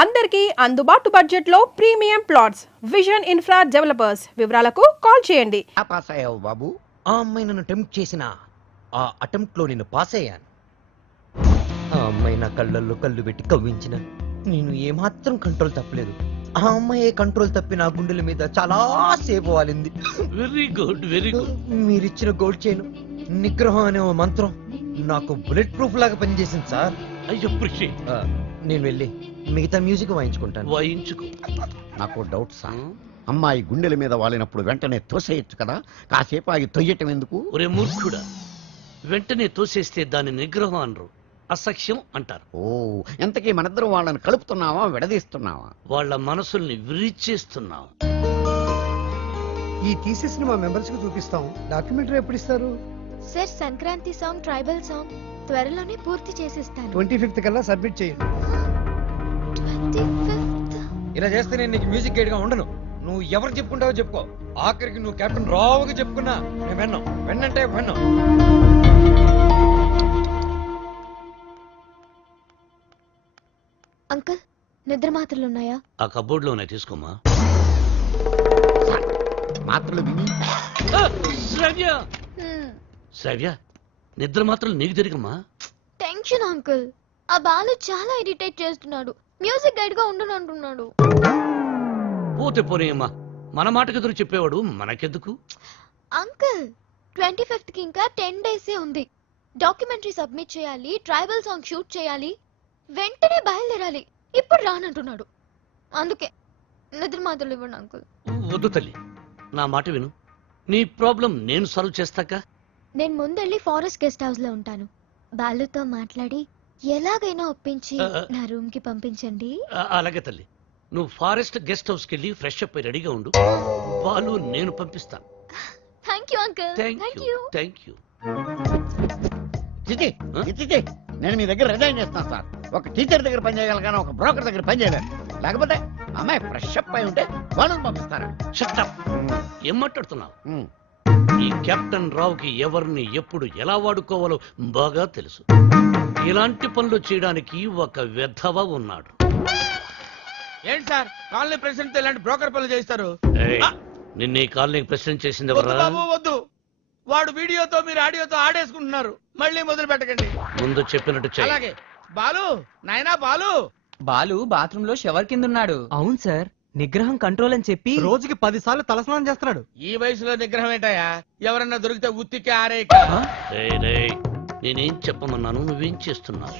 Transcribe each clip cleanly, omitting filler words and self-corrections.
అందరికీ అందుబాటు బడ్జెట్లో premium plots vision infra developers. వివరాలకు కాల్ చేయండి. పాస్ అయ్యావు బాబు. ఆ అమ్మాయి నన్ను టెంప్ట్ చేసిన ఆ అటెంప్ట్ లో నేను పాస్ అయ్యాను. ఆ అమ్మాయి నా కళ్ళల్లో కళ్ళు పెట్టి కవ్వించిన నేను ఏమాత్రం కంట్రోల్ తప్పలేదు. ఆ అమ్మాయి కంట్రోల్ తప్పి నా గుండెల మీద చాలా సేపు వాలింది. Very good very good. మీరిచ్చిన గోల్డ్ చైన్ నిగ్రహం అనే ఓ మంత్రం నాకు బుల్లెట్ ప్రూఫ్ లాగా పనిచేసింది సార్. I appreciate. నేను వెళ్ళి మిగతా మ్యూజిక్ వాయించుకుంటాను. వాయించుకో. నాకు డౌట్ సార్, అమ్మాయి గుండెల మీద వాలినప్పుడు వెంటనే తోసేయచ్చు కదా, కాసేపు ఆగి తొయ్యటం ఎందుకు? ఒరే మూర్ఖుడా, వెంటనే తోసేస్తే దాని నిగ్రహం అనరు, అసఖ్యం అంటారు. ఓ, ఎంతకీ మనిద్దరం వాళ్ళని కలుపుతున్నావా విడదీస్తున్నావా? వాళ్ళ మనసుల్ని విరిచేస్తున్నావు. ఈ థీసిస్ ని మా మెంబర్స్ కి చూపిస్తాం. డాక్యుమెంటరీ ఎప్పుడు ఇస్తారు? Sir, Sankranti song, tribal song త్వరలోనే పూర్తి చేసిస్తాను. 25th కల్లా సబ్మిట్ చేయండి. 25th? ఇలా చేస్తే నేను నీకు మ్యూజిక్ గైడ్ గా ఉండను. నువ్వు ఎవరు చెప్పుకుంటావో చెప్పుకో. ఆఖరికి నువ్వు కెప్టెన్ రావుగా చెప్పుకున్నా నేను విన్నాం. వెన్నంటే విన్నాం. అంకుల్, నిద్ర మాత్రలు ఉన్నాయా? ఆ కబోర్డ్ లోనే తీసుకోమా. మాత్రలు విని శ్రావ్య, శ్రావ్య, నిద్ర మాత్రం నీకు తిరిగమ్మా. Tension uncle. ఆ బాలు చాలా ఇరిటేట్ చేస్తున్నాడు. మ్యూజిక్ గైడ్ గా ఉండనంటున్నాడు. పోతే పోనేయమ్మా, మన మాటకు ఎదురు చెప్పేవాడు మనకెందుకు. అంకుల్, 25th కి ఇంకా 10 days ఉంది. డాక్యుమెంటరీ సబ్మిట్ చేయాలి, ట్రైబల్ సాంగ్ షూట్ చేయాలి, వెంటనే బయలుదేరాలి. ఇప్పుడు రానంటున్నాడు. అందుకే నిద్ర మాత్రలు ఇవ్వండి అంకుల్. వద్దు తల్లి, నా మాట విను. నీ ప్రాబ్లం నేను సాల్వ్ చేస్తాక. నేను ముందెళ్ళి ఫారెస్ట్ గెస్ట్ హౌస్ లో ఉంటాను. బాలుతో మాట్లాడి ఎలాగైనా ఒప్పించి నా రూమ్ కి పంపించండి. అలాగే తల్లి, నువ్వు ఫారెస్ట్ గెస్ట్ హౌస్ కెళ్ళి ఫ్రెష్ అప్ అయి రెడీగా ఉండు. వాళ్ళు నేను పంపిస్తాను. Thank you uncle. Thank you thank you. చిచి, చిచి, నేను మీ దగ్గర రిజైన్ చేస్తాను సార్. ఒక టీచర్ దగ్గర పని చేయగలను కానీ ఒక బ్రోకర్ దగ్గర పని చేయలేను. లేకపోతే అమ్మాయి ఫ్రెష్ అప్ అయి ఉంటే వాళ్ళని పంపిస్తారా? Shut up. ఏం మాట్లాడుతున్నావు? ఈ కెప్టెన్ రావుకి ఎవరిని ఎప్పుడు ఎలా వాడుకోవాలో బాగా తెలుసు. ఇలాంటి పనులు చేయడానికి ఒక వెధవ ఉన్నాడు. ఏంటి సార్, కాలనీ ప్రెసిడెంట్ ఇలాంటి బ్రోకర్ పనులు చేస్తారు? నిన్న ఈ కాలనీకి ప్రెసిడెంట్ చేసింది వద్దు ఎవరా? బాబు వద్దు. వాడు వీడియోతో మీరు ఆడియోతో ఆడేసుకుంటున్నారు. మళ్ళీ మొదలు పెట్టకండి. ముందు చెప్పినట్టు చెయ్యి. అలాగే. బాలు, నాయనా బాలు. బాలు బాత్రూమ్ లో షవర్ కింద ఉన్నాడు. అవును సార్, నిగ్రహం కంట్రోల్ అని చెప్పి రోజుకి 10 సార్లు తలస్నానం చేస్తున్నాడు. ఈ వయసులో నిగ్రహం ఏంటయ్యా? ఎవరన్నా దొరికితే ఉత్తికి ఆరే. రేయ్, రేయ్, నేనేం చెప్పమన్నాను, నువ్వేం చేస్తున్నావు?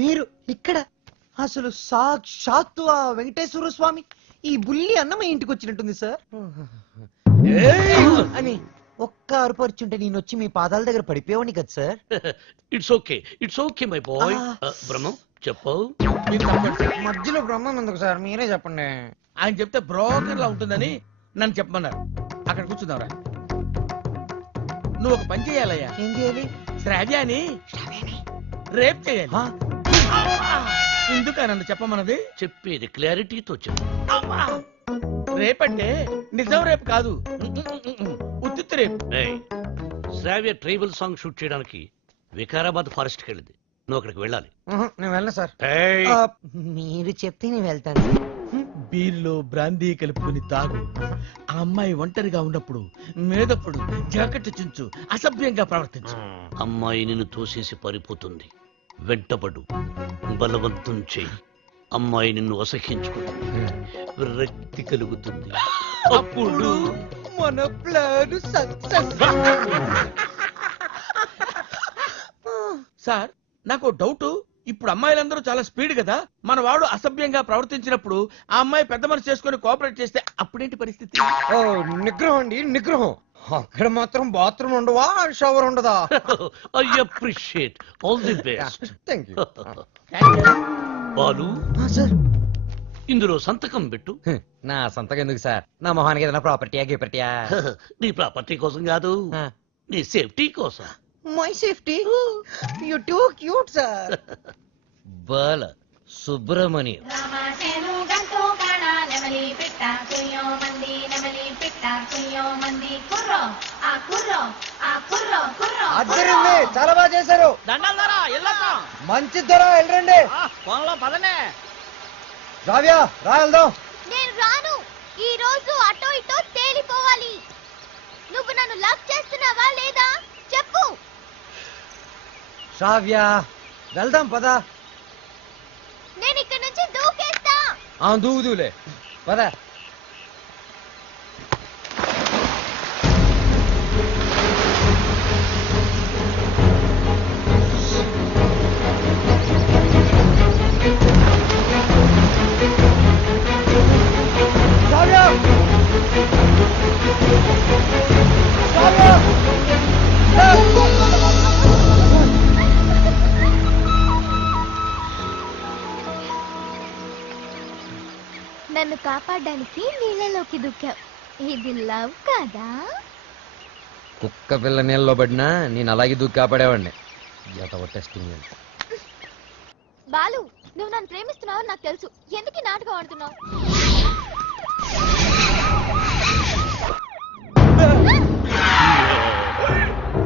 మీరు ఇక్కడ అసలు సాక్షాత్తు ఆ వెంకటేశ్వర స్వామి ఈ బుల్లి అన్నమయ్య ఇంటికి వచ్చినట్టుంది సార్ అని ఒక్క అరుపరుచుంటే నేను వచ్చి మీ పాదాల దగ్గర పడిపోయావని కదా sir. It's okay my boy. Brahmam చెప్పు. మధ్యలో బ్రహ్మం ఎందుకు సార్, మీరే చెప్పండి. ఆయన చెప్తే బ్రోకర్ లా ఉంటుందని నన్ను చెప్పమన్నారు. అక్కడ కూర్చున్నావురా. నువ్వు ఒక పని చేయాలయ్యా. ఏం చేయాలి? శ్రావ్యాని రేప్ చేయాలి. ఎందుకు నన్ను చెప్పమన్నది? చెప్పేది క్లారిటీతో చెప్పు. రేపంటే నిజం రేపు కాదు, ఉత్తిత్తు రేపు. శ్రావ్య ట్రైబల్ సాంగ్ షూట్ చేయడానికి వికారాబాద్ ఫారెస్ట్ కి వెళ్ళింది. నువ్వు అక్కడికి వెళ్ళాలి. నేను వెళ్ళను సార్. ఏయ్, మీరు చెప్తే నేను వెళ్తాను. బీర్లో బ్రాందీ కలుపుకుని తాగు. ఆ అమ్మాయి ఒంటరిగా ఉన్నప్పుడు మేదప్పుడు జాకెట్ చించు, అసభ్యంగా ప్రవర్తించు. అమ్మాయి నిన్ను తోసేసి పారిపోతుంది. వెంటబడు, బలవంతం చెయ్యి. అమ్మాయి నిన్ను అసహించుకుంటుంది, విరక్తి కలుగుతుంది. అప్పుడు మన ప్లాన్ సక్సెస్. సార్, నాకు డౌట్. ఇప్పుడు అమ్మాయిలందరూ చాలా స్పీడ్ కదా. మన వాడు అసభ్యంగా ప్రవర్తించినప్పుడు ఆ అమ్మాయి పెద్ద మనసు చేసుకుని కోఆపరేట్ చేస్తే అప్పుడేంటి పరిస్థితి? ఓ, నిగ్రహం అండి, నిగ్రహం. అక్కడ మాత్రం బాత్రూమ్ ఉండవా, షవర్ ఉండదా? I appreciate. All the best. Thank you Balu, sir. ఇందులో సంతకం పెట్టు. నా సంతకం ఎందుకు సార్? నా మొహానికి ఏదైనా ప్రాపర్టీయా గిపర్టీయా? నీ ప్రాపర్టీ కోసం కాదు, నీ సేఫ్టీ కోసం. My safety? You too cute sir. Bala Subramanyam. నెమలి పిట్ట కుయ్యో మంది అద్దరింది, చాలా బాగా చేశారు. మంచి ధర వెళ్ళండి. రావ్యా రా వెళ్దాం. నేను రాను. ఈ రోజు అటో ఇటో తేలిపోవాలి. నువ్వు నన్ను లవ్ చేస్తున్నావా లేదా చెప్పు. శ్రావ్య వెళ్దాం పద. నేను ఇక్కడ నుంచి దూకేస్తా. దూదులే పద. నన్ను కాపాడడానికి నీళ్ళలోకి దూకావు. ఇది లవ్ కాదా? కుక్క పిల్ల నీళ్ళలో పడినా నేను అలాగే దూకి కాపాడేవాడిని. టెస్టింగ్ బాలు, నువ్వు నన్ను ప్రేమిస్తున్నావు నాకు తెలుసు. ఎందుకు ఈ నాటకం ఆడుతున్నావు?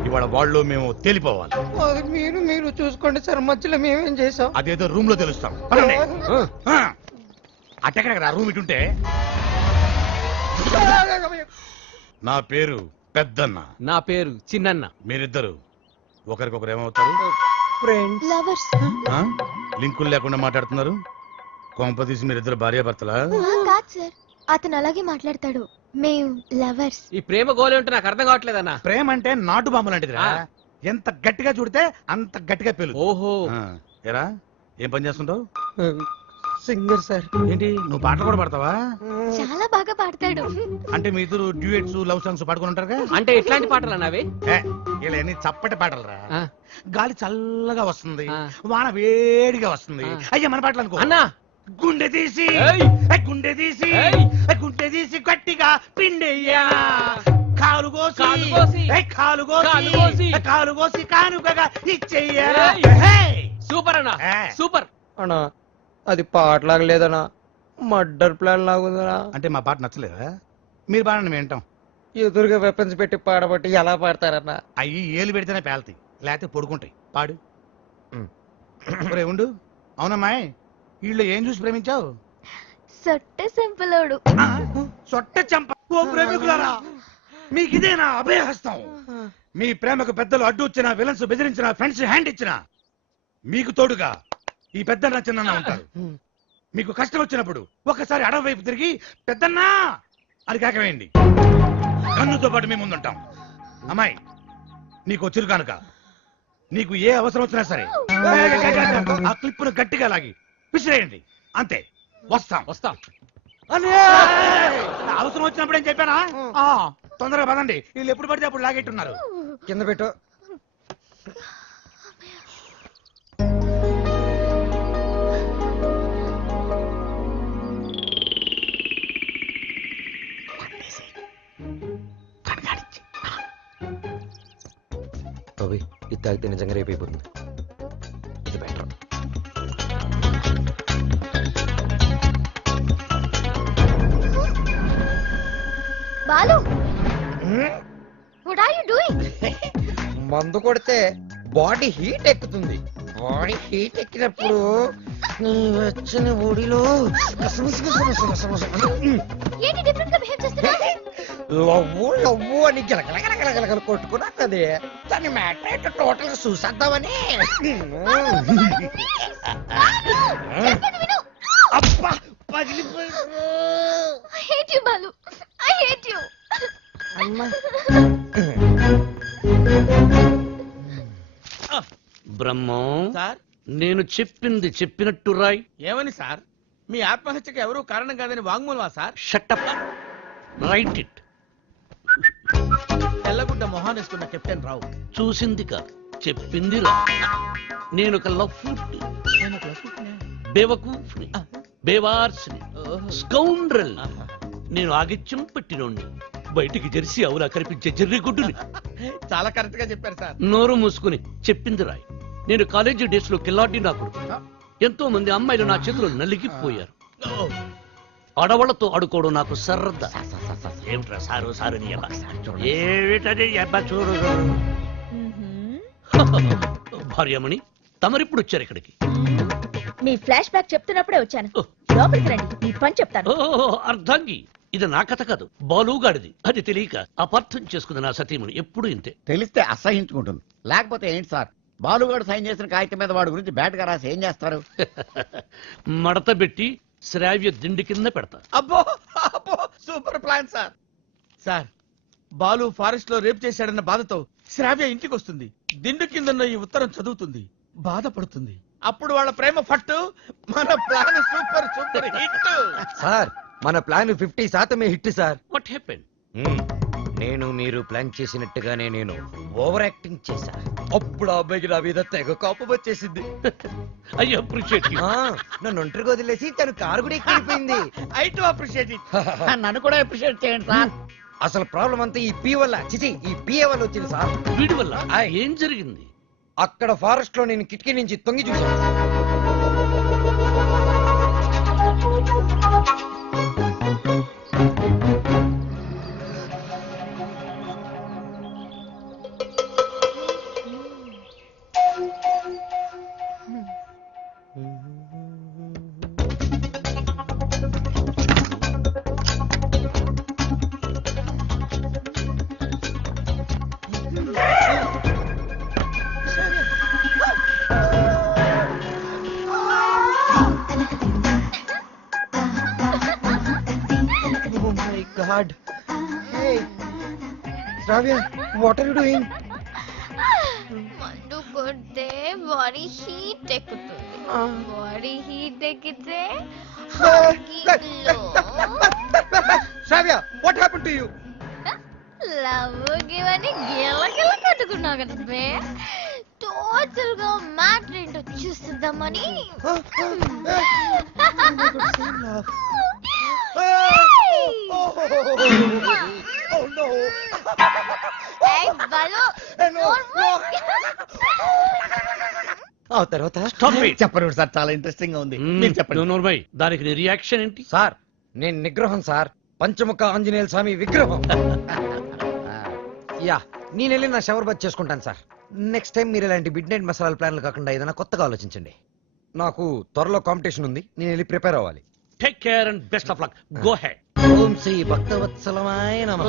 ఇవాళ వాళ్ళు మేము తేలిపోవాలి. మీరు చూసుకోండి సార్, మధ్యలో మేమేం చేసాం? అదేదో రూమ్ లో తెలుస్తాం. అట్టెక్కడ రూమ్ ఇటుంటే. నా పేరు పెద్దన్న. నా పేరు చిన్నన్న. మీరిద్దరు ఒకరికొకరు ఏమవుతారు? లవర్స్. లింకులు లేకుండా మాట్లాడుతున్నారు. కొంప తీసి మీరిద్దరు భార్యాభర్తలా? కాదు సార్, అతను అలాగే మాట్లాడతాడు. మేము లవర్స్. ఈ ప్రేమ గోలే ఉంటే నాకు అర్థం కావట్లేదన్నా. ప్రేమ అంటే నాటు బాంబు లాంటిదిరా. ఎంత గట్టిగా చూడితే అంత గట్టిగా పేలు. ఓహో. ఎరా ఏం పని చేస్తుంటావు? Singer sir. ఏంటి నువ్వు పాటలు కూడా పాడతావా? చాలా బాగా పాడతాడు. అంటే మీ ఇద్దరు డ్యూయట్స్ లవ్ సాంగ్స్ పాడుకుని ఉంటారుగా? అంటే ఎట్లాంటి పాటలు అన్నావి? ఇలా ఎన్ని చప్పటి పాటలు రా. గాలి చల్లగా వస్తుంది, ఆ. వాన వేడిగా వస్తుంది. అయ్యా మన పాటలు అనుకో. అన్నా గుండె తీసి ఏయ్! గుండె తీసి ఏయ్! గుండె తీసి గట్టిగా పిండెయ్యా. కాలు కోసి కాలు కోసి, కాలు కాలు కోసి, కోసి కాలు కోసి కానుకగా ఇచ్చెయ్యా. ఏయ్! సూపర్ అన్నా, ఏ. సూపర్. అన్నా అది పాటలాగా లేదనా, మర్డర్ ప్లాన్ లాగుందనా. అంటే మా పాట నచ్చలేదా? మీరు పాడండి మేము వింటాం. ఎదురుగా వెపన్స్ పెట్టి పాడబట్టి ఎలా పాడతారన్నా? అయ్యి ఏలు పెడితేనే పేల్తాయి, లేకపోతే పొడుకుంటాయి. పాడు. ఒరే ఉండు. అవునమ్మాయి, వీళ్ళు ఏం చూసి ప్రేమించావు? సొట్టె సింపులోడు. సొట్ట చంప. ఓ ప్రేమికులారా, మీకు ఇదేనా అభయహస్తం? మీ ప్రేమకు పెద్దలు అడ్డు వచ్చిన, విలన్స్ బెదిరించిన, ఫ్రెండ్స్ హ్యాండ్ ఇచ్చిన, మీకు తోడుగా ఈ పెద్దన్న చిన్న ఉంటారు. మీకు కష్టం వచ్చినప్పుడు ఒక్కసారి అడవి వైపు తిరిగి పెద్దన్నా అని కేకవేయండి. కన్నుతో పాటు మేము ముందుంటాం. అమ్మాయి, నీకు చిరు కానుక. నీకు ఏ అవసరం వచ్చినా సరే ఆ క్లిప్పును గట్టిగా లాగి విసిరేయండి. అంతే. వస్తాం వస్తాం. అవసరం వచ్చినప్పుడు ఏం చెప్పానా? తొందరగా పదండి. వీళ్ళు ఎప్పుడు పడితే అప్పుడు లాగెట్టున్నారు. కింద పెట్టు. అవి ఇది తాగితే నిజంగా రేపు అయిపోతుంది. ఇది better. Balu, what are you doing? మందు కొడితే బాడీ హీట్ ఎక్కుతుంది. బాడీ హీట్ ఎక్కినప్పుడు నీ వచ్చిన ఒడిలో ఏంటి డిఫరెంట్ గా బిహేవ్ చేస్తున్నావు? లవ్వు లవ్వు అని గిలగలగలగలగల కొట్టుకున్నది. దాని మ్యాటర్ టోటల్ గా చూసేద్దామని. చెప్పేది విను. అబ్బా పగిలిపోయి. I hate you, Balu. I hate you. Brahmam, sir నేను చెప్పింది చెప్పినట్టు రాయ్. ఏమని సార్? మీ ఆత్మహత్యకి ఎవరూ కారణం కాదని వాంగ్మూలమా సార్? షట్టప్. Write it. తెల్లగుడ్డ మొహాన్ వేసుకున్న కెప్టెన్ రావు. చూసింది కాదు, చెప్పింది రా. నేను ఒక లఫ్ట్, బేవకూఫ్ని, బేవార్స్ని, స్కౌండ్రల్. నేను ఆగిత్యం పెట్టినోండి, బయటికి జెర్సీ అవులా కనిపించే జెర్రిగుడ్డుని. చాలా కరెక్ట్ గా చెప్పారు సార్. నోరు మూసుకుని చెప్పింది రాయ్. నేను కాలేజీ డేస్ లో కిల్లాడి నా కొడుకు. ఎంతో మంది అమ్మాయిలు నా చేతిలో నలిగిపోయారు. ఆడవాళ్లతో ఆడుకోవడం నాకు సరదా. ఏమిట్రా సారు సారు నీ అబ్బా ఏమిటది అబ్బా చూడు భార్యమణి తమరిప్పుడు వచ్చారు ఇక్కడికి. మీ ఫ్లాష్ బ్యాక్ చెప్తున్నప్పుడే వచ్చాను. లోపలికి రండి, మీ పని చెప్తాను. ఓ అర్ధాంగి, ఇది నా కథ కాదు, బాలుగాడిది. అది తెలియక అపార్థం చేసుకుంది నా సతీమణి. ఎప్పుడు ఇంతే. తెలిస్తే అసహించుకుంటుంది. లేకపోతే ఏంటి సార్, బాలుగాడు సైన్ చేసిన కాగితం మీద వాడి గురించి బ్యాట్ గా రాసి ఏం చేస్తారు? మడత పెట్టి శ్రావ్య దిండి కింద పెడతా. అబ్బో అబ్బో super plan sir. Sir, Balu forest లో రేప్ చేశాడన్న బాధతో శ్రావ్య ఇంటికి వస్తుంది. దిండు కిందన్న ఈ ఉత్తరం చదువుతుంది, బాధపడుతుంది. అప్పుడు వాళ్ళ ప్రేమ ఫట్టు. మన plan super super hit. Sir, మన plan 50% hit sir. What happen? నేను మీరు ప్లాన్ చేసినట్టుగానే నేను ఓవర్ యాక్టింగ్ చేశా. అప్పుడు ఆ అబ్బాయికి నా మీద తెగ కోపం వచ్చేసింది. I appreciate you. నన్ను ఒంటరిగా వదిలేసి తను కారు కూడా ఎక్కిపోయింది. I too appreciate it. నన్ను కూడా అప్రిషియేట్ చేయండి సార్. అసలు ప్రాబ్లం అంతా ఈ పీ వల్ల, చిచి ఈ పిఏ వల్ల వచ్చింది సార్. వీడి వల్ల ఏం జరిగింది? అక్కడ ఫారెస్ట్ లో నేను కిటికీ నుంచి తొంగి చూశాను. God. Hey, Shravya, what are you doing? మందు కొడితే బాడీ హీట్ ఎక్కుతుంది. బాడీ హీట్ ఎక్కితే Shravya, what happened to you? Love గివని గిలగిల కట్టుకున్నావు కదా. టోటల్ గా మ్యాటర్ ఏంటో చూస్తుందామని. Oh no! ఆ తర్వాత చెప్పండి సార్, చాలా ఇంట్రెస్టింగ్ గా ఉంది. మీరు చెప్పండి. నోర్మై, దానికి నీ రియాక్షన్ ఏంటి? సార్, నేను నిగ్రహం సార్, పంచముఖ ఆంజనేయుల స్వామి విగ్రహం. యా, నేను వెళ్ళి నా షవర్ బాత్ చేసుకుంటాను సార్. నెక్స్ట్ టైం మీరు ఇలాంటి మిడ్ నైట్ మసాలా ప్లాన్లు కాకుండా ఏదైనా కొత్తగా ఆలోచించండి. నాకు త్వరలో కాంపిటీషన్ ఉంది, నేను వెళ్ళి ప్రిపేర్ అవ్వాలి. Take care and best of luck. Go ahead. ఓం శ్రీ భక్తవత్సలమాయ నమః.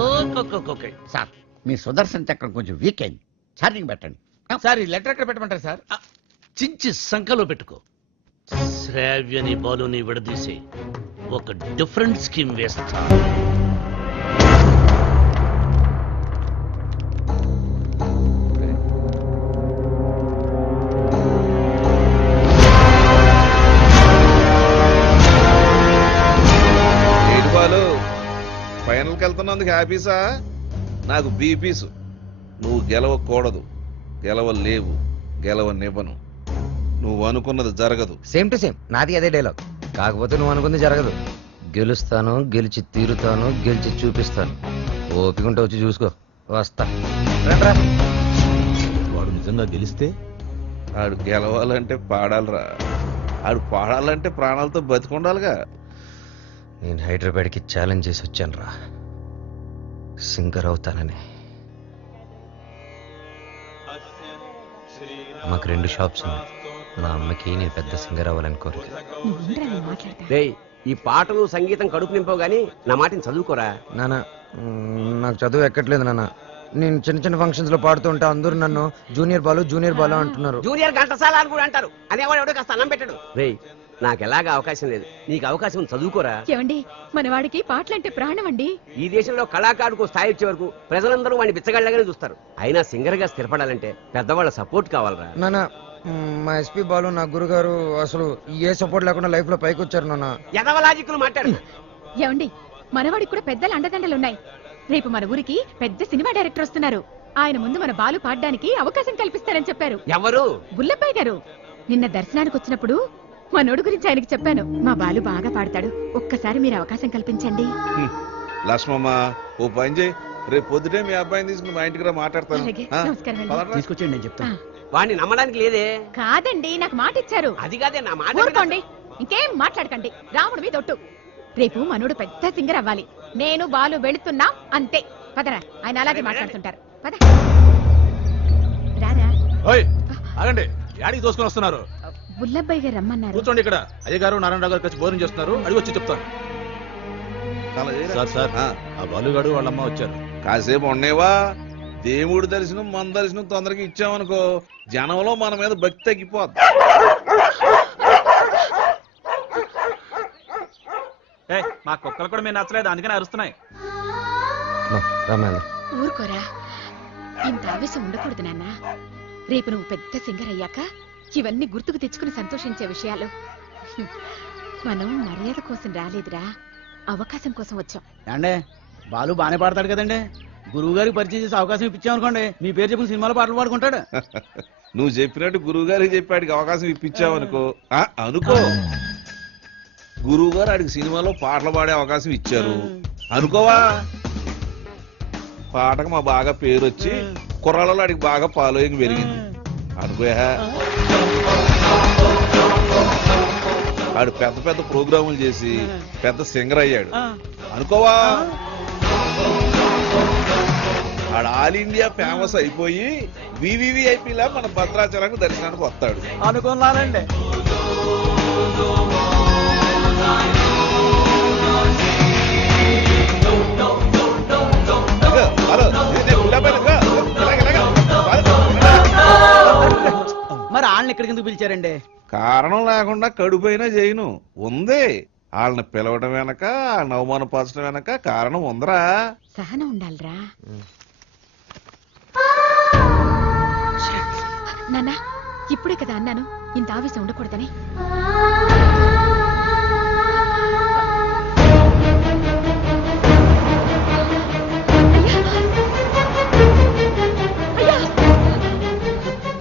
ఓకే. సార్, మీ సుదర్శన్ చక్రం కొంచెం వీక్ అయింది, ఛార్జింగ్ పెట్టండి. సార్, ఈ లెటర్ ఎక్కడ పెట్టమంటారు సార్? చించి సంకలో పెట్టుకో. శ్రావ్యని బాలుని విడదీసి ఒక డిఫరెంట్ స్కీమ్ వేస్తా. ఫైనల్కి వెళ్తున్నందుకు హ్యాపీసా? నాకు బీపీసు. నువ్వు గెలవకూడదు, గెలవలేవు, గెలవనివ్వను. నువ్వు అనుకున్నది జరగదు. సేమ్ టు సేమ్ నాది అదే డైలాగ్. కాకపోతే నువ్వు అనుకుంది జరగదు. గెలుస్తాను, గెలిచి తీరుతాను, గెలిచి చూపిస్తాను. ఓపికంటే వచ్చి చూసుకో. వస్తా. వాడు నిజంగా గెలిస్తే? ఆడు గెలవాలంటే పాడాలరా. ఆడు పాడాలంటే ప్రాణాలతో బతికుండాలిగా. నేను హైదరాబాద్కి ఛాలెంజ్ చేసి వచ్చాను రా, సింగర్ అవుతానని. మాకు 2 షాప్స్ ఉన్నాయి. మా అమ్మకి నేను పెద్ద సింగర్ అవ్వాలని కోరిక. ఈ పాటలు సంగీతం కడుపు నింపవు గానీ నా మాటని చదువుకోరా. నాన్న, నాకు చదువు ఎక్కట్లేదు నాన్న. నేను చిన్న చిన్న ఫంక్షన్స్ లో పాడుతూ ఉంటా, అందరూ నన్ను జూనియర్ బాలు అంటున్నారు. జూనియర్ ఘంటసాల అని కూడా అంటారు. అనేవాడు ఎవడో కాస్త అన్నం పెట్టడు. రేయ్, నాకు ఎలాగా అవకాశం లేదు, నీకు అవకాశం చదువుకోరా. ఏమండి, మన వాడికి పాటలంటే ప్రాణం అండి. ఈ దేశంలో కళాకారుకు స్థాయి వచ్చే వరకు ప్రజలందరూ వాడిని బిచ్చగాళ్ళగానే చూస్తారు. అయినా సింగర్ గా స్థిరపడాలంటే పెద్దవాళ్ళ సపోర్ట్ కావాలరా. నాన్న, మా ఎస్పీ బాలు నా గురుగారు అసలు ఏ సపోర్ట్ లేకుండా లైఫ్ లో పైకి వచ్చారు నాన్న. ఎదవలాజిక్లు మాట్లాడు. ఏమండి, మనవాడికి కూడా పెద్దల అండదండలున్నాయి. రేపు మన ఊరికి పెద్ద సినిమా డైరెక్టర్ వస్తున్నారు. ఆయన ముందు మన బాలు పాడడానికి అవకాశం కల్పిస్తారని చెప్పారు. ఎవరు? బుల్లప్పయ్య గారు. నిన్న దర్శనానికి వచ్చినప్పుడు మనోడు గురించి ఆయనకి చెప్పాను. మా బాలు బాగా పాడతాడు, ఒక్కసారి మీరు అవకాశం కల్పించండి. లక్ష్మమ్మ, ఓ పని చేయి, రేపు పొద్దుటే మీ అబ్బాయిని తీసుకుని మా ఇంటికి రా, మాట్లాడతాను. నమస్కారం. నేను చెప్తాను. వాడిని నమ్మడానికి లేదే. కాదండి, నాకు మాట ఇచ్చారు. అది కాదే నా మాట. ఊరుకోండి, ఇంకేం మాట్లాడకండి. రాముడు మీద ఒట్టు. రేపు మనోడు పెద్ద సింగర్ అవ్వాలి. నేను బాలు వెళుతున్నా అంతే. పదరా, ఆయన అలాగే మాట్లాడుతుంటారు. పద రారా. ఆగండి, యాడికి దోసుకొని వస్తున్నారు? బుల్లబ్బాయి గారు రమ్మన్నారు. కూర్చోండి ఇక్కడ. అయ్యగారు నారాయణరావు గారు కలిసి భోజనం చేస్తున్నారు, అడిగి వచ్చి చెప్తాను. సార్ ఆ బాలుగాడు వాళ్ళమ్మ వచ్చారు. కాసేపు ఉండేవా? దేవుడి దర్శనం మన దర్శనం తొందరగా ఇచ్చామనుకో జనంలో మన మీద భక్తి తగ్గిపోద్ది. మా కుక్కలు కూడా మేము నచ్చలేదు, అందుకని అరుస్తున్నాయి. ఊరుకోరా, ఇంత ఆవేశం ఉండకూడదు నాన్న. రేపు నువ్వు పెద్ద సింగర్ అయ్యాక ఇవన్నీ గుర్తుకు తెచ్చుకుని సంతోషించే విషయాలు. మనం మర్యాద కోసం రాలేదురా, అవకాశం కోసం వచ్చాం. అంటే బాలు బానే పాడతాడు కదండి, గురువు గారికి పరిచయం చేసే అవకాశం ఇప్పించామనుకోండి, మీ పేరు చెప్పిన సినిమాలో పాటలు పాడుకుంటాడు. నువ్వు చెప్పినట్టు గురువు గారికి చెప్పాడికి అవకాశం ఇప్పించావనుకో అనుకో, గురువు గారు ఆడికి సినిమాలో పాటలు పాడే అవకాశం ఇచ్చారు అనుకోవా, పాటకు మా బాగా పేరు వచ్చి కుర్రాళ్ళలో ఆడికి బాగా ఫాలోయింగ్ పెరిగింది అనుకోయా. ఆడు పెద్ద పెద్ద ప్రోగ్రాములు చేసి పెద్ద సింగర్ అయ్యాడు అనుకోవా. ఆడు ఆల్ ఇండియా ఫేమస్ అయిపోయి వివివిఐపీలా మన భద్రాచలానికి దర్శనానికి వస్తాడు అనుకున్నానండి. మరి వాళ్ళని ఎక్కడికి ఎందుకు పిలిచారండి? కారణం లేకుండా కడుపైనా చేయను ఉంది. వాళ్ళని పిలవడం వెనక, వాళ్ళని అవమానపరచడం వెనక కారణం ఉందరా. సహనం ఉండాలిరా నాన్న. ఇప్పుడే కదా అన్నాను ఇంత ఆవేశం ఉండకూడదని.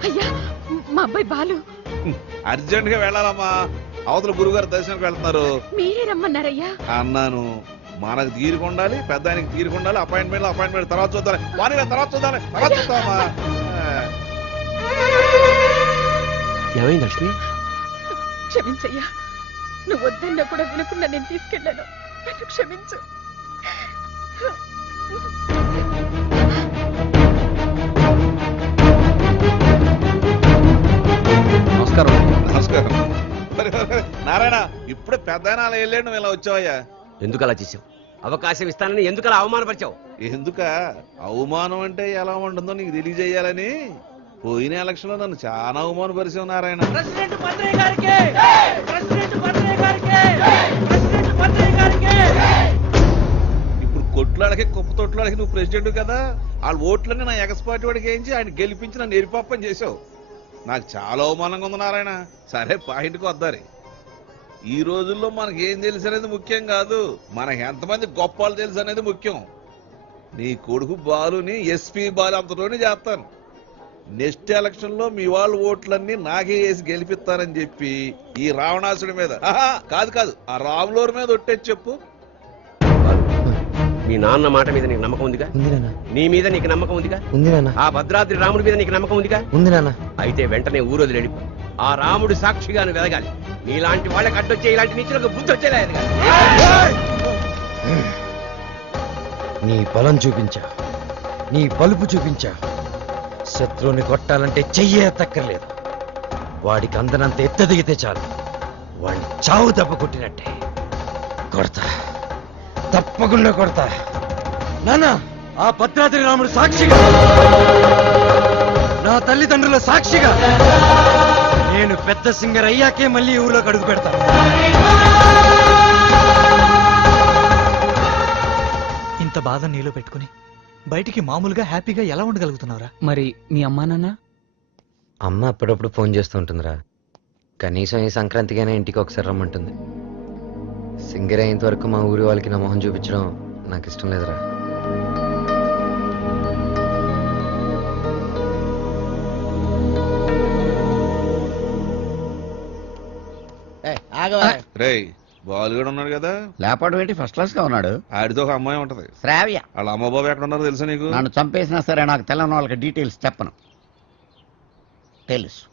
అయ్యా, మా అబ్బాయి బాలు అర్జెంట్ గా వెళ్ళాలమ్మా, అవతల గురుగారు దర్శనానికి వెళ్తున్నారు. మీరే రమ్మన్నారయ్యా. అన్నాను, మనకు తీరుకుండాలి, పెద్ద ఆయనకి తీరుకుండాలి. అపాయింట్మెంట్ తర్వాత చూద్దాం, తర్వాత చూద్దామా. ఏమైంది లక్ష్మి? క్షమించయ్యా, నువ్వు వద్దన్నా కూడా వినకుండా నేను తీసుకెళ్ళాను, నన్ను క్షమించు. నమస్కారం. నారాయణ, ఇప్పుడే పెద్ద ఆయన అలా వెళ్ళాడు, నువ్వు ఇలా వచ్చావయ్యా? ఎందుకు అలా చేసావు? అవకాశం ఇస్తానని ఎందుకు అలా అవమానపరిచావు? ఎందుక అవమానం అంటే ఎలా ఉంటుందో నీకు తెలియజేయాలని. పోయిన ఎలక్షన్ లో నన్ను చాలా అవమానపరిచావు నారాయణ. ఇప్పుడు కొట్లాడకి కుప్ప తొట్లాడకి నువ్వు ప్రెసిడెంట్ కదా, వాళ్ళ ఓట్లన్నీ నా ఎగస్పాటి వాడికి వేయించి ఆయన గెలిపించి నన్ను ఎరిపాపని చేసావు. నాకు చాలా అవమానంగా ఉంది నారాయణ. సరే, పాయింట్కి వద్దారి. ఈ రోజుల్లో మనకి ఏం తెలుసు అనేది ముఖ్యం కాదు, మనకి ఎంతమంది గొప్పలు తెలుసు అనేది ముఖ్యం. నీ కొడుకు బాలుని ఎస్పీ బాలు అంతలోనే చేస్తాను. నెక్స్ట్ ఎలక్షన్ లో మీ వాళ్ళ ఓట్లన్నీ నాకే వేసి గెలిపిస్తారని చెప్పి ఈ రావణాసుడి మీద కాదు ఆ రాములూరు మీద ఒట్టేసి చెప్పు. మీ నాన్న మాట మీద నీకు నమ్మకం ఉందిగా? నీ మీద నీకు నమ్మకం ఉందిగా? ఆ భద్రాద్రి రాముడి మీద నీకు నమ్మకం ఉందిగా? అయితే వెంటనే ఊరు వదిలి వెళ్ళిపో. ఆ రాముడు సాక్షిగా నువ్వు వెదగాలి. నీలాంటి వాళ్ళకి అడ్డొచ్చే ఇలాంటి నీచులకు బుద్ధి వచ్చేలేదు. నీ బలం చూపించా, నీ బలుపు చూపించా. శత్రువుని కొట్టాలంటే చెయ్యే తక్కర్లేదు, వాడికి అందనంత ఎత్త దిగితే చాలు, వాడిని చావు దెబ్బ కొట్టినట్టే కొడతా, తప్పకుండా కొడతా. నాన్న, ఆ భద్రాద్రి రాముడు సాక్షిగా, నా తల్లిదండ్రుల సాక్షిగా, నేను పెద్ద సింగర్ అయ్యాకే మళ్ళీ ఊళ్ళోకి అడుగు పెడతా. ఇంత బాధ నీలో పెట్టుకుని బయటికి మామూలుగా హ్యాపీగా ఎలా ఉండగలుగుతున్నావురా? మరి మీ అమ్మా నాన్న? అమ్మ అప్పుడప్పుడు ఫోన్ చేస్తూ ఉంటుందిరా. కనీసం ఈ సంక్రాంతికైనా ఇంటికి ఒకసారి రమ్మంటుంది. సింగర్ అయ్యేంత వరకు మా ఊరి వాళ్ళకి నా మొహం చూపించడం నాకు ఇష్టం లేదురా. రేయ్, బాలు కూడా ఉన్నాడు కదా? లేపాడు ఏంటి, ఫస్ట్ క్లాస్ గా ఉన్నాడు. ఆడితో ఒక అమ్మాయి ఉంటది, శ్రావ్య. వాళ్ళ అమ్మ బాబు ఎక్కడ ఉన్నారో తెలుసా నీకు? నన్ను చంపేసినా సరే నాకు తెల్లని వాళ్ళకి డీటెయిల్స్ చెప్పను. తెలుసు,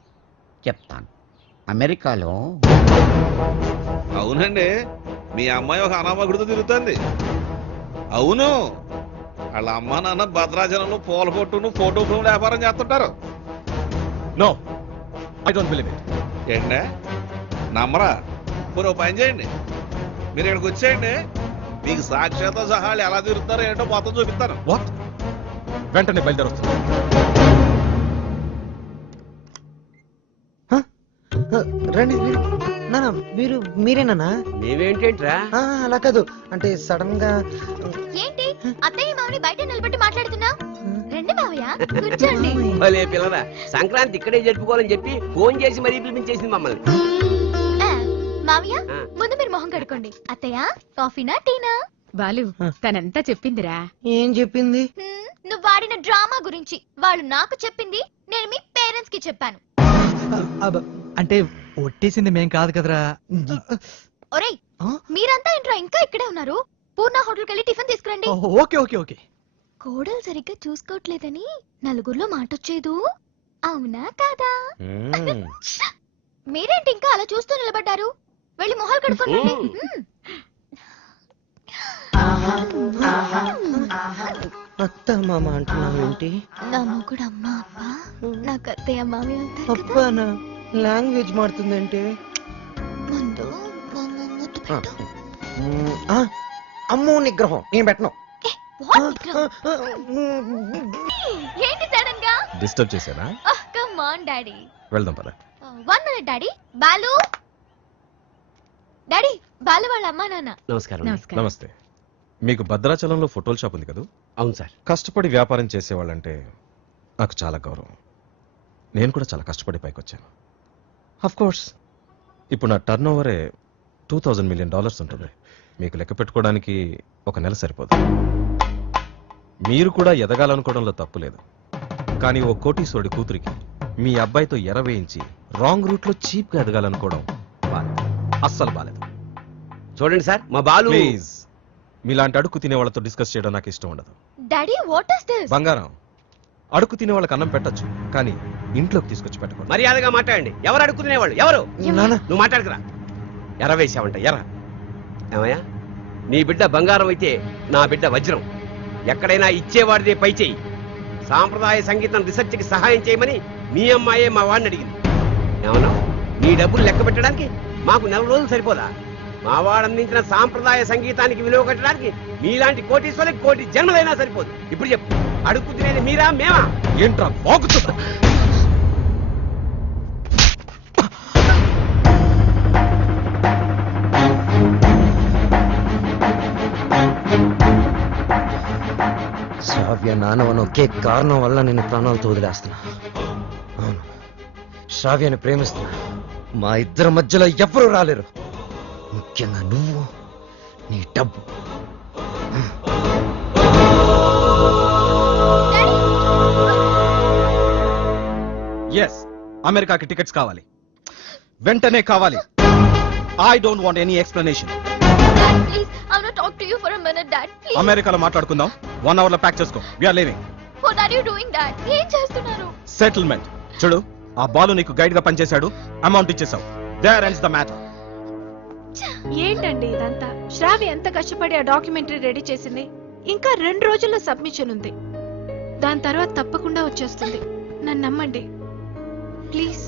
చెప్తాను. అమెరికాలో. అవునండి, మీ అమ్మాయి ఒక అనామకుడితో తిరుగుతుంది. అవును, వాళ్ళ అమ్మా నాన్న భద్రాచలంలో పూల కొట్టును ఫోటో ఫ్రేమ్ వ్యాపారం చేస్తుంటారు. No, I don't believe it. ఏంటంటే నమ్మరా? మీరు పని చేయండి, మీరు ఇక్కడికి వచ్చేయండి, మీకు సాక్ష్యాలతో సహా వాళ్ళు ఎలా తిరుగుతారో ఏంటో మొత్తం చూపిస్తాను. వాట్? వెంటనే బయలుదేరొస్తుంది. రండి నానా, మీరేనా? మేమేంటేంట్రా? అలా కాదు, అంటే సడన్ గా ఏంటి అత్తయ్య మామని బయట నిలబెట్టి మాట్లాడుతున్నా? రండి మావయ్య, కూర్చోండి. భలే పిల్లరా, సంక్రాంతి ఇక్కడే జరుపుకోవాలని చెప్పి ఫోన్ చేసి మరీ పిలిపించేసింది మమ్మల్ని. ఆ, మావయ్య ముందు మీరు మొహం కడుకోండి. అత్తయ్య కాఫీనా టీనా? బాలు తనంతా చెప్పిందిరా. ఏం చెప్పింది? నువ్వు వాడిన డ్రామా గురించి వాళ్ళు నాకు చెప్పింది, నేను మీ పేరెంట్స్ కి చెప్పాను. అంటే ఒట్టేసింది మేం కాదు కదరా. ఒరేయ్, మీరంతా ఏంట్రా ఇంకా ఇక్కడే ఉన్నారు? పూర్ణ హోటల్కి వెళ్ళి టిఫిన్ తీసుకురండి. Okay okay okay. కోడలు సరిగ్గా చూసుకోవట్లేదని నలుగురిలో మాటొచ్చేదు, అవునా కాదా? మీరేంటి ఇంకా అలా చూస్తూ నిలబడ్డారు? వెళ్ళి మొహాలు కడుక్కోండి. అత్త మామ అంటున్నావు ఏంటి? నా మొగుడు అమ్మ అప్ప, నాకు అత్తయ్య మామయ్య ఉంటారు కదా. అప్పానా లాంగ్వేజ్ మారుతుందంటే ముందు మా ముద్దు పెట్టు. అమ్మో నిగ్రహం నేను పెట్టను. ఏంటి సడన్ గా? డిస్టర్బ్ చేశానా? Come on daddy. వెళ్దాం పద. 1 minute daddy. Balu daddy, Balu వాళ్ళ అమ్మా నాన్న. నమస్కారం. నమస్తే. మీకు భద్రాచలంలో ఫోటోల షాప్ ఉంది కదా? అవును సార్. కష్టపడి వ్యాపారం చేసేవాళ్ళంటే నాకు చాలా గౌరవం. నేను కూడా చాలా కష్టపడి పైకి వచ్చాను. అఫ్ కోర్స్ ఇప్పుడు నా టర్న్ ఓవరే $2000 million ఉంటుంది. మీకు లెక్క పెట్టుకోవడానికి ఒక నెల సరిపోదు. మీరు కూడా ఎదగాలనుకోవడంలో తప్పు లేదు, కానీ ఓ కోటీశ్వరుడి కూతురికి మీ అబ్బాయితో ఎరవేయించి రాంగ్ రూట్ లో చీప్ గా ఎదగాలనుకోవడం బాలేదు, అస్సలు బాలేదు. చూడండి సార్, మా బాలు. ప్లీజ్, మీలాంటి అడుక్కు తినే వాళ్ళతో డిస్కస్ చేయడం నాకు ఇష్టం ఉండదు. Daddy what is this? బంగారం, అడుక్కు తినే వాళ్ళకి అన్నం పెట్టచ్చు, కానీ ఇంట్లోకి తీసుకొచ్చి పెట్టకూడదు. మర్యాదగా మాట్లాడండి. ఎవరు అడుక్కునేవాళ్ళు? ఎవరు? నువ్వు మాట్లాడుకురా. ఎర వేసావంట, ఎర. ఏమయ్యా, నీ బిడ్డ బంగారం అయితే నా బిడ్డ వజ్రం. ఎక్కడైనా ఇచ్చేవాడిదే పై చేయి. సాంప్రదాయ సంగీతం రీసెర్చ్కి సహాయం చేయమని మీ అమ్మాయే మా వాడిని అడిగింది. ఏమన్నా, నీ డబ్బులు లెక్క పెట్టడానికి మాకు 4 రోజులు సరిపోదా? మా వాడు అందించిన సాంప్రదాయ సంగీతానికి విలువ కట్టడానికి మీలాంటి కోటీశ్వరులకు 1,000,000 జన్మలైనా సరిపోదు. ఇప్పుడు చెప్పు, అడుగు తినేది మీరా మేమా? ఏంట్రా బాగుతుందా? శ్రావ్య నానవని ఒకే కారణం వల్ల నేను ప్రాణాలతో వదిలేస్తున్నా. అవును, శ్రావ్యని ప్రేమిస్తున్నా. మా ఇద్దరి మధ్యలో ఎవ్వరూ రాలేరు, ముఖ్యంగా నువ్వు, నీ డబ్బు. ఎస్, అమెరికాకి టికెట్స్ కావాలి, వెంటనే కావాలి. I don't want any explanation. Please, I want talk to you for a minute dad. Please. అమెరికాలో మాట్లాడుకుందాం. 1 hour లో ప్యాక్ చేసుకో. We are leaving. What are you doing dad? ఏం చేస్తున్నారు? సెటిల్మెంట్. చూడు, ఆ బాలు నీకు గైడ్ గా పనిచేశాడు, అమౌంట్ ఇచ్చేసావు. There ends the matter. ఏంటండి ఇదంతా? శ్రావ్య ఎంత కష్టపడి ఆ డాక్యుమెంటరీ రెడీ చేసింది. ఇంకా 2 రోజుల్లో సబ్మిషన్ ఉంది. దాని తర్వాత తప్పకుండా వచ్చేస్తుంది. నన్ను నమ్మండి ప్లీజ్,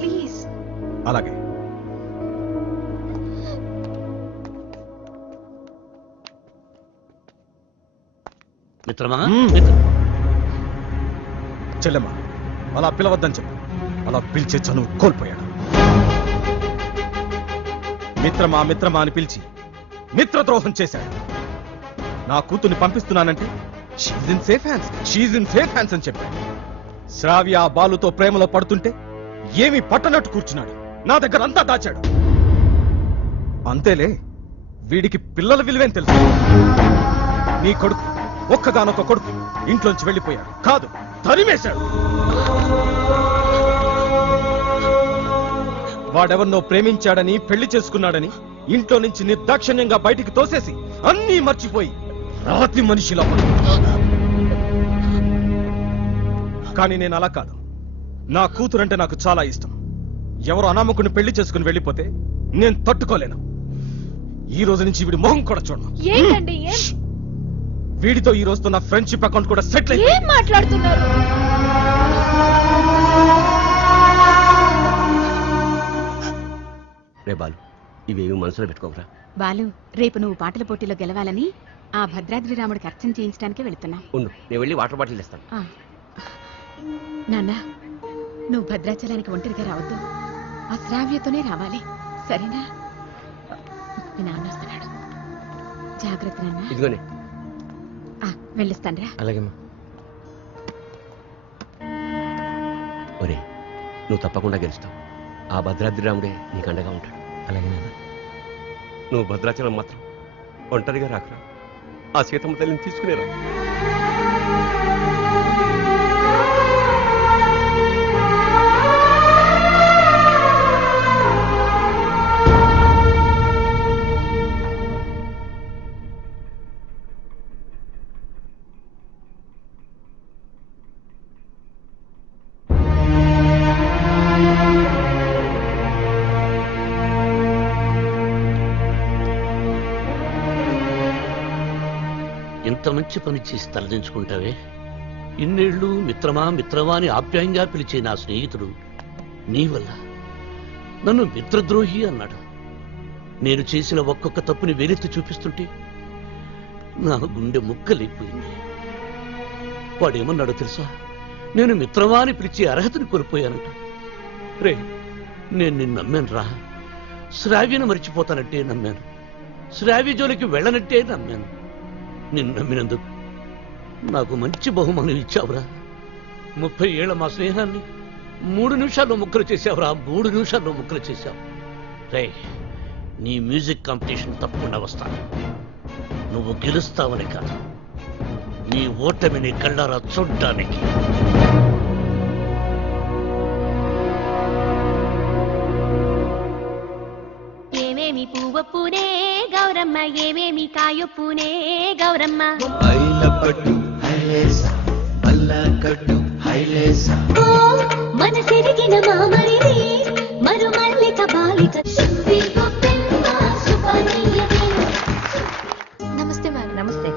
ప్లీజ్. అలాగే. మిత్రమా, చెల్లెమ్మ, అలా పిలవద్దని చెప్పు. అలా పిలిచే చనువు కోల్పోయాడు. మిత్రమా మిత్రమా అని పిలిచి మిత్రద్రోహం చేశాడు. నా కూతుర్ని పంపిస్తున్నానంటే షీజ్ ఇన్ సేఫ్ హ్యాండ్స్ అని చెప్పాడు. శ్రావ్య ఆ బాలుతో ప్రేమలో పడుతుంటే ఏమీ పట్టనట్టు కూర్చున్నాడు. నా దగ్గర అంతా దాచాడు. అంతేలే, వీడికి పిల్లల విలువేం తెలుసు. నీ కొడుకు, ఒక్కగానొక్క కొడుకు ఇంట్లోంచి వెళ్ళిపోయాడు కాదు, తరిమేశాడు. వాడెవరినో ప్రేమించాడని, పెళ్లి చేసుకున్నాడని ఇంట్లో నుంచి నిర్దాక్షిణ్యంగా బయటికి తోసేసి అన్నీ మర్చిపోయి రాతి మనిషిలా కానీ నేను అలా కాదు. నా కూతురంటే నాకు చాలా ఇష్టం. ఎవరు అనామకుని పెళ్లి చేసుకుని వెళ్ళిపోతే నేను తట్టుకోలేను. ఈ రోజు నుంచి వీడి మొహం కూడా చూడను. ఏంటండి వీడితో ఈ రోజుతో నా ఫ్రెండ్షిప్ అకౌంట్ కూడా సెటిల్ అయింది. ఏం మాట్లాడుతున్నారు? రే బాలు, ఇవేమి మనసులో పెట్టుకోకరా. బాలు, రేపు నువ్వు పాటల పోటీలో గెలవాలని ఆ భద్రాద్రి రాముడికి అర్చన చేయించడానికి వెళుతున్నా. ఉండు, నేను వెళ్ళి వాటర్ బాటిల్ తెస్తాను. నాన్న, నువ్వు భద్రాచలానికి ఒంటరిగా రావద్దు, ఆ శ్రావ్యతోనే రావాలి, సరేనా? మీ నాన్న వస్తున్నాడు, జాగ్రత్త నాన్న. ఇదిగోనే. వెళ్ళిస్తానరా. అలాగేమ్మా. ఒరే, నువ్వు తప్పకుండా గెలుస్తావు. ఆ భద్రాద్రి రాముడే నీకు అండగా ఉంటాడు. అలాగే నాన్న. నువ్వు భద్రాచలం మాత్రం ఒంటరిగా రాకరా. ఆ సీతమ్మ తల్లిని తీసుకునేరా. ఇంత మంచి పని చేసి తలదించుకుంటావే. ఇన్నేళ్లు మిత్రమా మిత్రమా అని ఆప్యాయంగా పిలిచే నా స్నేహితుడు నీ వల్ల నన్ను మిత్రద్రోహి అన్నాడు. నేను చేసిన ఒక్కొక్క తప్పుని వేలెత్తి చూపిస్తుంటే నా గుండె ముక్కలైపోయింది. వాడేమన్నాడో తెలుసా? నేను మిత్రమా అని పిలిచే అర్హతని కోల్పోయానంట. రే, నేను నిన్ను నమ్మాను రా. శ్రావ్యను మర్చిపోతానంటే నమ్మాను, శ్రావ్య జోలికి వెళ్ళనంటే నమ్మాను. నిన్ను నమ్మినందుకు నాకు మంచి బహుమానం ఇచ్చావురా. 30 ఏళ్ల మా స్నేహాన్ని 3 నిమిషాల్లో ముక్కలు చేశావురా. 3 నిమిషాల్లో ముక్కలు చేశావు. రే, నీ మ్యూజిక్ కాంపిటీషన్ తప్పకుండా వస్తాను. నువ్వు గెలుస్తావని కాదు, నీ ఓటమిని కళ్ళారా చూడ్డానికి. ఏమేమి పువ్వొప్పునే గౌరమ్మ, ఏమేమి కాయొప్పునే గౌరమ్మ. మనసెరిగిన మామరిది మరుమల్లిక బాలిక. నమస్తే మేడం. నమస్తే.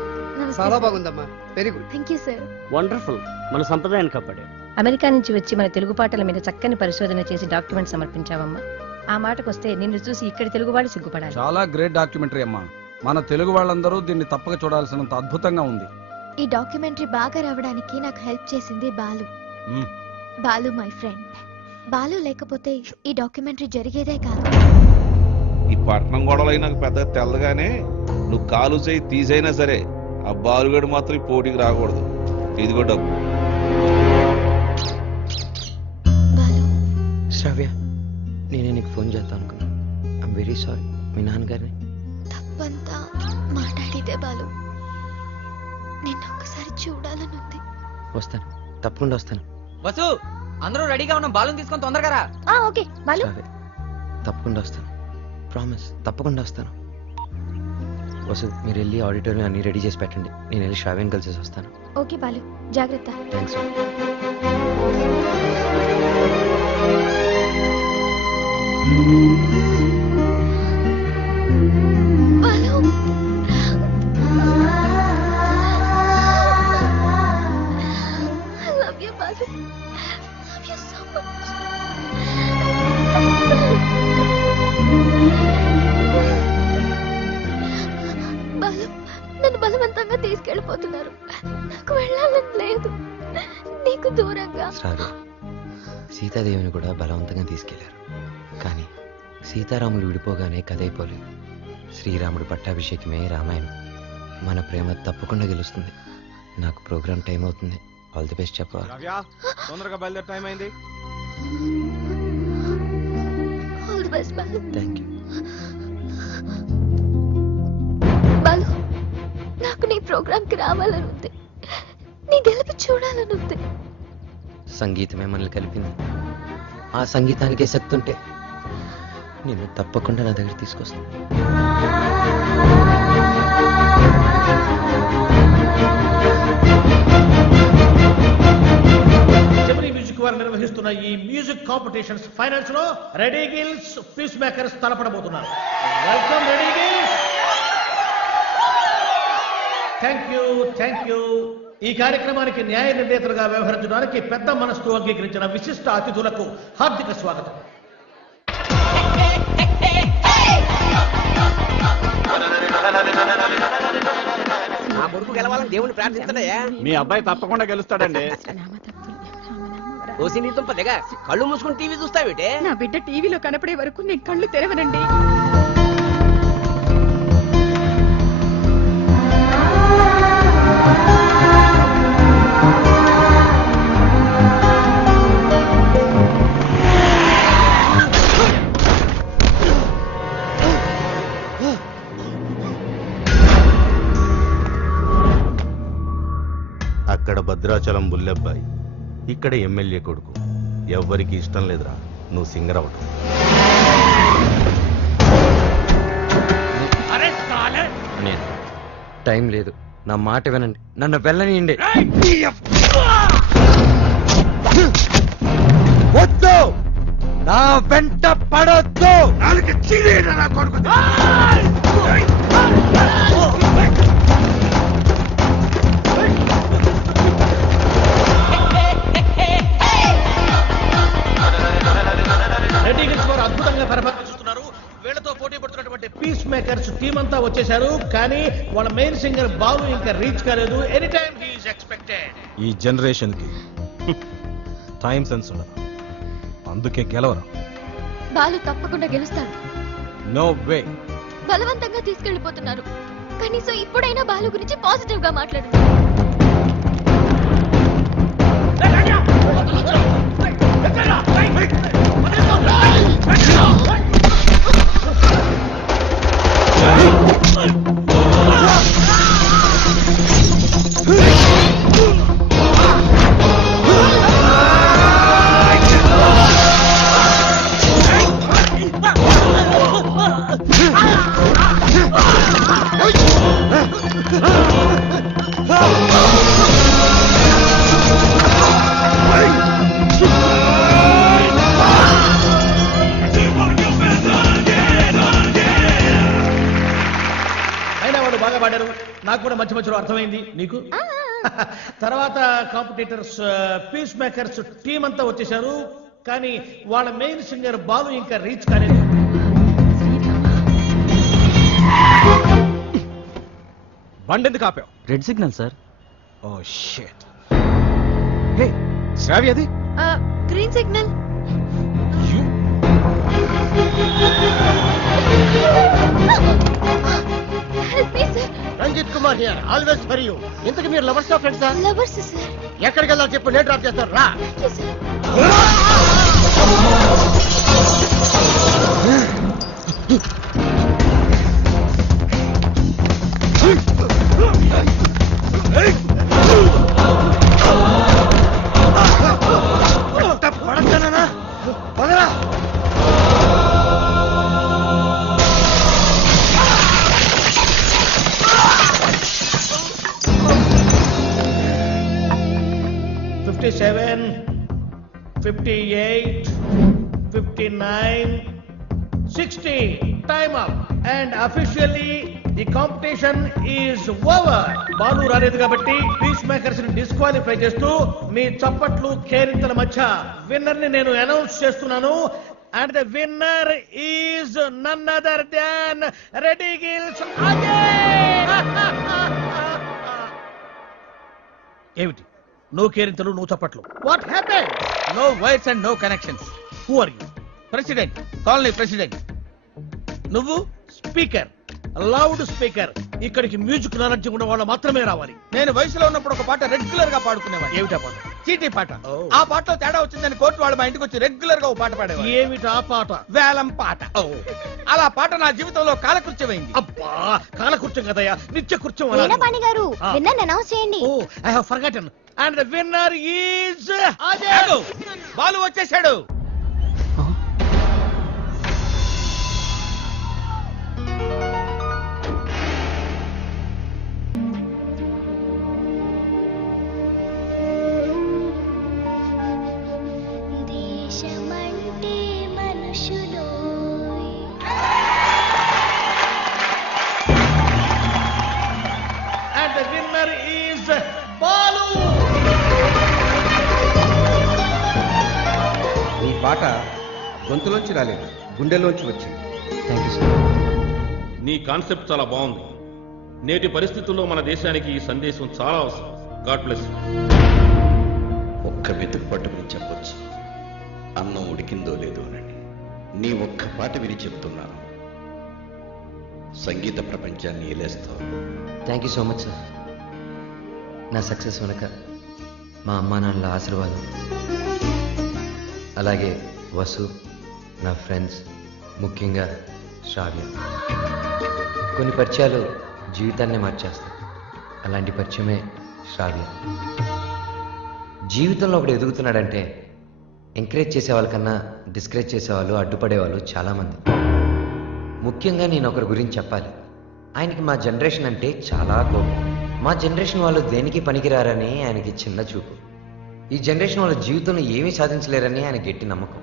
చాలా బాగుందమ్మా. Very good. Thank you sir. Wonderful. మన సంప్రదాయాన్ని కాపాడే. అమెరికా నుంచి వచ్చి మన తెలుగు పాటల మీద చక్కని పరిశోధన చేసి డాక్యుమెంట్ సమర్పించావమ్మా. ఆ మాటకొస్తే నిన్ను చూసి ఇక్కడి తెలుగు వాళ్ళు సిగ్గుపడాలి. చాలా గ్రేట్ డాక్యుమెంటరీ అమ్మా. మన తెలుగు వాళ్ళందరూ దీన్ని తప్పక చూడాల్సినంత అద్భుతంగా ఉంది. ఈ డాక్యుమెంటరీ బాగా రావడానికి నాకు హెల్ప్ చేసింది బాలు. Balu my friend. బాలు లేకపోతే ఈ డాక్యుమెంటరీ జరిగేదే కాదు. ఈ పట్నం గొడవలు నాకు పెద్దగా తెల్లగానే నువ్వు కాలు చేయి తీసైనా సరే ఆ బాలుగడు మాత్రం ఈ పోటీకి రాకూడదు. ఇదిగో డబ్బు. శ్రావ్య, నేనే నీకు ఫోన్ చేద్దాం అనుకున్నా. I'm very sorry. మీ నాన్నగారిని తప్పంతా మాట్లాడితే బాలు. నిన్ను ఒక్కసారి చూడాలనుంది. వస్తాను, తప్పకుండా వస్తాను. వసు, అందరూ రెడీగా ఉన్నాం. బాలుని తీసుకొని తొందరగా రా. ఓకే బాలు. తప్పకుండా వస్తాను. ప్రామిస్, తప్పకుండా వస్తాను. వసు, మీరు వెళ్ళి ఆడిటోరియం అన్ని రెడీ చేసి పెట్టండి. నేను వెళ్ళి శ్రావ్యం కలిసి వస్తాను. ఓకే బాలు, జాగ్రత్త. Thanks. Balu, I love you, Balu. Love you so much. Balu, నన్ను బలవంతంగా తీసుకెళ్ళిపోతున్నారు. నాకు వెళ్ళాలని లేదు. నీకు దూరంగా. శ్రావ్య, సీతాదేవిని కూడా బలవంతంగా తీసుకెళ్లారు. కానీ సీతారాములు విడిపోగానే కథైపోలేదు. శ్రీరాముడు పట్టాభిషేకమే రామాయణం. మన ప్రేమ తప్పకుండా గెలుస్తుంది. నాకు ప్రోగ్రామ్ టైం అవుతుంది. ఆల్ ది బెస్ట్ చెప్పవా? తొందరగా బయలుదేరి టైం అయింది. All the best Balu. Thank you. Balu, నాకు నీ ప్రోగ్రామ్ కి రావాలని ఉంది. నీ గెలుపు చూడాలని ఉంది. సంగీతమే మనల్ని కలిపింది. ఆ సంగీతానికే శక్తి ఉంటే నేను తప్పకుండా నా దగ్గర తీసుకొస్తాను. జెమినీ మ్యూజిక్ వారు నిర్వహిస్తున్న ఈ మ్యూజిక్ కాంపిటీషన్స్ ఫైనల్స్ లో రెడీ గిల్స్ పీస్ మేకర్స్ తలపడబోతున్నారు. Welcome ready girls. Thank you. ఈ కార్యక్రమానికి న్యాయ నిర్ణేతలుగా వ్యవహరించడానికి పెద్ద మనస్సు అంగీకరించిన విశిష్ట అతిథులకు హార్దిక స్వాగతం. నా కొడుకు గెలవాలని దేవుని ప్రార్థిస్తాడయ్యా. మీ అబ్బాయి తప్పకుండా గెలుస్తాడండి. ఓసి నీ తుంప దిగ కళ్ళు మూసుకుని టీవీ చూస్తావేటే? నా బిడ్డ టీవీలో కనపడే వరకు నేను కళ్ళు తెరవనండి. అక్కడ భద్రాచలం బుల్లెబ్బాయి, ఇక్కడ ఎమ్మెల్యే కొడుకు. ఎవ్వరికి ఇష్టం లేదురా నువ్వు సింగర్ అవటం. టైం లేదు, నా మాట వినండి, నన్ను వెళ్ళనియండి. వద్దు, నా వెంట పడొద్దు. నాలుగు చీరేనా నా కొడుకు. రెడ్ ఈగిల్స్ వారు అద్భుతంగా పరిపాలిస్తున్నారు. వీళ్లతో పోటీ పడుతున్నటువంటి పీస్ మేకర్స్ టీం అంతా వచ్చేశారు, కానీ వాళ్ళ మెయిన్ సింగర్ బాలు ఇంకా రీచ్ కాలేదు. Any time he is expected. ఈ జనరేషన్ కి టైం సెన్స్ ఉండదు, అందుకే గెలవరు. బాలు తప్పకుండా గెలుస్తాడు. No way. బలవంతంగా తీసుకెళ్లిపోతున్నారు. కనీసం ఇప్పుడైనా బాలు గురించి పాజిటివ్ గా మాట్లాడు. నాకు కూడా మధ్య మధ్యలో అర్థమైంది. నీకు తర్వాత కాంపిటీటర్స్ పీస్ మేకర్స్ టీం అంతా వచ్చేసారు, కానీ వాళ్ళ మెయిన్ సింగర్ బాలు ఇంకా రీచ్ కాలేదు. బండి ఎందుకు ఆపావు? Red signal sir. Oh shit. Hey Shravya, అది green signal. Ranjith Kumar here, always for you. ఇంతకు మీరు లవర్స్ ఆ ఫ్రెండ్సా? Lovers sir. ఎక్కడికి వెళ్ళాలి చెప్పు, నేను డ్రాప్ చేస్తాను రా. పడతానా? పదరా. $57, $58, $59, $60. Time up. And officially the competition is over. Balu రాలేదు కాబట్టి పీస్ మేకర్స్ ని డిస్క్వాలిఫై చేస్తూ మీ చప్పట్లు కేరింతల మధ్య విన్నర్ ని నేను అనౌన్స్ చేస్తున్నాను. And the winner is none other than Red Eagles Ajay. ఏమిటి నో కేరింతలు, నో చప్పట్లు? What happened? No wires and no connections. Who are you? President, colony president. నువ్వు స్పీకర్, లౌడ్ స్పీకర్. ఇక్కడికి మ్యూజిక్ నాలెడ్జ్ ఉన్న వాళ్ళు మాత్రమే రావాలి. నేను వయసులో ఉన్నప్పుడు ఒక పాట రెగ్యులర్ గా పాడుకునేవాడు. ఏమిటా పాట? చీటీ పాట. ఆ పాటలో తేడా వచ్చిందని కోర్టు వాళ్ళు మా ఇంటికి వచ్చి రెగ్యులర్ గా ఒక పాట పాడేవారు. ఏమిటా పాట? వేలం పాట. అలా పాట నా జీవితంలో కాలకృత్యమైంది. అబ్బా, కాలకృత్యం కదయ్యా, నిత్య కృత్యం. వీణపాణి గారు, విన్నర్ అనౌన్స్ చేయండి. Oh, I have forgotten. And the winner is Ajay. Balu వచ్చేసాడు. దేశమంటే మనుషులో And the winner గొంతులోంచి రాలేదు, గుండెలోంచి వచ్చింది. Thank you sir. నీ కాన్సెప్ట్ చాలా బాగుంది. నేటి పరిస్థితుల్లో మన దేశానికి ఈ సందేశం చాలా అవసరం. God bless. ఒక్క మెతుకు పట్టుకుని చెప్పొచ్చు, అన్నం ఉడికిందో లేదో అని. నీ ఒక్క పాట విని చెప్తున్నాను, సంగీత ప్రపంచాన్ని ఏలేస్తావు. Thank you so much sir. నా సక్సెస్ వెనక మా అమ్మా నాన్నల ఆశీర్వాదం, అలాగే వసు, నా ఫ్రెండ్స్, ముఖ్యంగా శ్రావ్య. కొన్ని పరిచయాలు జీవితాన్నే మార్చేస్తాయి. అలాంటి పరిచయమే శ్రావ్య. జీవితంలో ఒకడు ఎదుగుతున్నాడంటే ఎంకరేజ్ చేసేవాళ్ళ కన్నా డిస్కరేజ్ చేసేవాళ్ళు, అడ్డుపడేవాళ్ళు చాలామంది. ముఖ్యంగా నేను ఒకరి గురించి చెప్పాలి. ఆయనకి మా జనరేషన్ అంటే చాలా కోపం. మా జనరేషన్ వాళ్ళు దేనికి పనికిరారని ఆయనకి చిన్న చూపు. ఈ జనరేషన్ వాళ్ళ జీవితంలో ఏమీ సాధించలేరని ఆయన గట్టి నమ్మకం.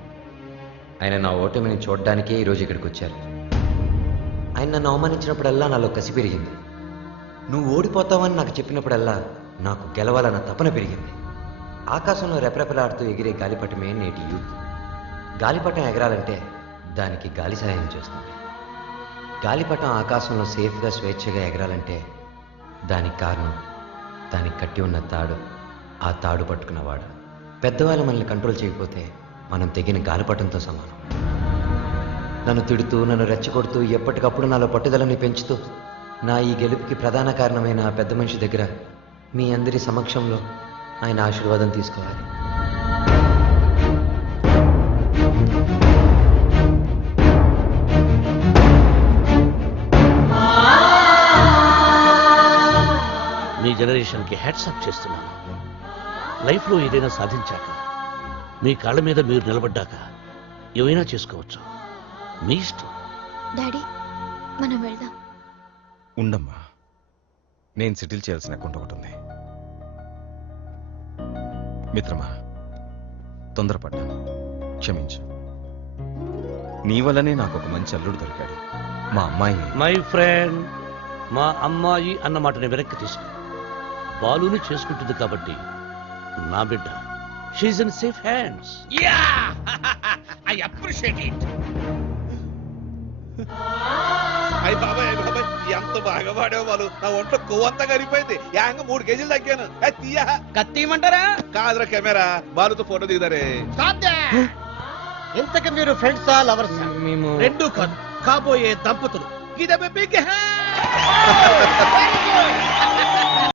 ఆయన నా ఓటమిని చూడడానికే ఈరోజు ఇక్కడికి వచ్చారు. ఆయన నన్ను అవమానించినప్పుడల్లా నాలో కసి పెరిగింది. నువ్వు ఓడిపోతావని నాకు చెప్పినప్పుడల్లా నాకు గెలవాలన్న తపన పెరిగింది. ఆకాశంలో రెపరెపలాడుతూ ఎగిరే గాలిపటమే నేటి యూత్. గాలిపటం ఎగరాలంటే దానికి గాలి సహాయం చేస్తుంది. గాలిపటం ఆకాశంలో సేఫ్గా స్వేచ్ఛగా ఎగరాలంటే దానికి కారణం దానికి కట్టి ఉన్న తాడు, ఆ తాడు పట్టుకున్నవాడు. పెద్దవాళ్ళు మనల్ని కంట్రోల్ చేయకపోతే మనం తెగిన గాలిపటంతో సమానం. నన్ను తిడుతూ, నన్ను రెచ్చగొడుతూ, ఎప్పటికప్పుడు నాలో పట్టుదలని పెంచుతూ నా ఈ గెలుపుకి ప్రధాన కారణమైన ఆ పెద్ద మనిషి దగ్గర మీ అందరి సమక్షంలో ఆయన ఆశీర్వాదం తీసుకోవాలి. మీ జనరేషన్కి హ్యాట్స్ ఆఫ్ చేస్తున్నాను. లైఫ్లో ఏదైనా సాధించాక, మీ కాళ్ళ మీద మీరు నిలబడ్డాక ఏమైనా చేసుకోవచ్చు. మీ ఇష్టం. డాడీ, మనం వెళ్దాం. ఉండమ్మా, నేను సెటిల్ చేయాల్సిన అకౌంట్ ఒకటి ఉంది. మిత్రమా, తొందరపడ్డాను, క్షమించు. నీ వల్లనే నాకు ఒక మంచి అల్లుడు దొరికాడు. మా అమ్మాయిని మై ఫ్రెండ్, మా అమ్మాయి అన్న మాటని వెనక్కి తీసుకో. బాలుని చేసుకుంటుంది కాబట్టి నా బిడ్డ. She's in safe hands. Yeah I appreciate it. అయ్యి బాబాయ్, అయ్యి బాబాయ్, ఎంత బాగా పాడావు వాళ్ళు. నా ఒంట్లో కొవ్వంతా కరిగిపోయింది. యాంగ 3 కేజీలు తగ్గాను. తీయా కత్తిమంటారా? కాదురా కెమెరా, బాలుతో ఫోటో దిగుతారే. ఇంతకు మీరు ఫ్రెండ్సా, లవర్స్? మేము రెండూ కాదు, కాబోయే దంపతులు. ఇది బిగ్